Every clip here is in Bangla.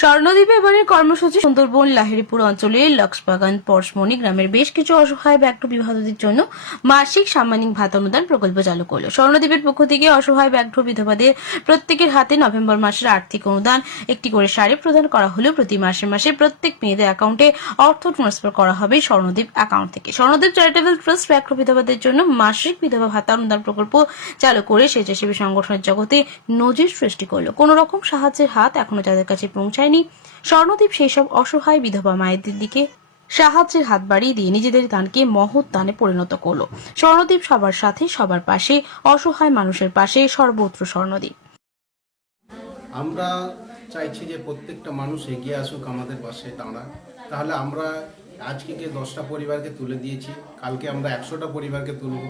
স্বর্ণদ্বীপে এবারের কর্মসূচি সুন্দরবন লাহিড়িপুর অঞ্চলের লক্সবাগান পরশমণি গ্রামের বেশ কিছু অসহায় ব্যাঘ্র বিধবাদের জন্য মাসিক সাম্মানিক ভাতা অনুদান প্রকল্প চালু করল। স্বর্ণদ্বীপের পক্ষ থেকে অসহায় ব্যাঘ্র বিধবাদের প্রত্যেকের হাতে নভেম্বর মাসের আর্থিক অনুদান একটি করে শাড়ি প্রদান করা হলেও প্রতি মাসে প্রত্যেক মেয়েদের অ্যাকাউন্টে অর্থ ট্রান্সফার করা হবে স্বর্ণদ্বীপ অ্যাকাউন্ট থেকে। স্বর্ণদ্বীপ চ্যারিটেবল ট্রাস্ট ব্যাঘ্র বিধবাদের জন্য মাসিক বিধবা ভাতা অনুদান প্রকল্প চালু করে স্বেচ্ছাসেবী সংগঠনের জগতে নজির সৃষ্টি করল। কোন রকম সাহায্যের হাত এখনো যাদের কাছে পৌঁছায়নি, স্বর্ণদ্বীপ সেই সব অসহায় বিধবা মায়েদের দিকে সাহায্যের হাত বাড়িয়ে দিয়ে নিজেদের দানকে মহৎ দানে পরিণত করল। স্বর্ণদ্বীপ সবার সাথে, সবার পাশে, অসহায় মানুষের পাশে, সর্বত্র স্বর্ণদ্বীপ। আমরা চাইছি যে প্রত্যেকটা মানুষ এগিয়ে আসুক, আমাদের পাশে দাঁড়াক। তাহলে আমরা আজকে 10টা পরিবারকে তুলে দিয়েছি, কালকে আমরা 100টা পরিবারকে তুলব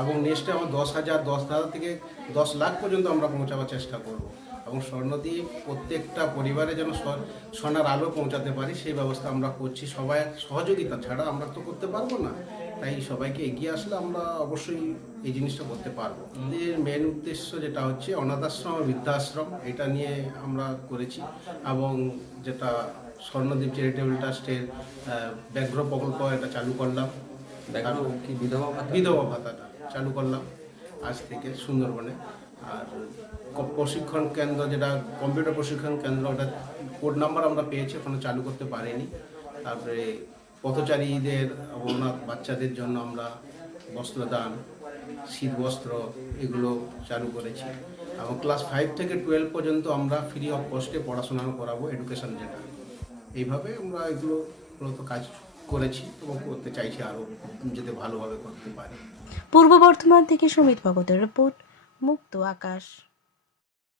এবং নেক্সটে আমরা 10,000 থেকে 10 লাখ পর্যন্ত আমরা পৌঁছাবার চেষ্টা করব এবং স্বর্ণদ্বীপ প্রত্যেকটা পরিবারে যেন সোনার আলো পৌঁছাতে পারি সেই ব্যবস্থা আমরা করছি। সবাই সহযোগিতা ছাড়া আমরা তো করতে পারবো না, তাই সবাইকে এগিয়ে আসলে আমরা অবশ্যই এই জিনিসটা করতে পারবো। আমাদের মেন উদ্দেশ্য যেটা হচ্ছে অনাথ আশ্রম ও বৃদ্ধাশ্রম, এটা নিয়ে আমরা করেছি এবং যেটা স্বর্ণদ্বীপ চ্যারিটেবল ট্রাস্টের ব্যাঘ্র প্রকল্প এটা চালু করলাম। বিধবা ভাতাটা চালু করলাম আজ থেকে সুন্দরবনে। আর প্রশিক্ষণ কেন্দ্র যেটা কম্পিউটার প্রশিক্ষণ কেন্দ্র, ওটা কোড নাম্বার আমরা পেয়েছি, ওখানে চালু করতে পারিনি। তারপরে পথচারীদের অনাথ বাচ্চাদের জন্য আমরা বস্ত্রদান, শীত বস্ত্র এগুলো চালু করেছি এবং ক্লাস 5 থেকে 12 পর্যন্ত আমরা ফ্রি অফ কস্টে পড়াশোনা করাবো, এডুকেশন যেটা। এইভাবে আমরা এগুলো মূলত কাজ করেছি এবং করতে চাইছি, আরও যাতে ভালোভাবে করতে পারি। পূর্ব বর্ধমান থেকে সুমিত ভগতের রিপোর্ট, মুক্ত আকাশ।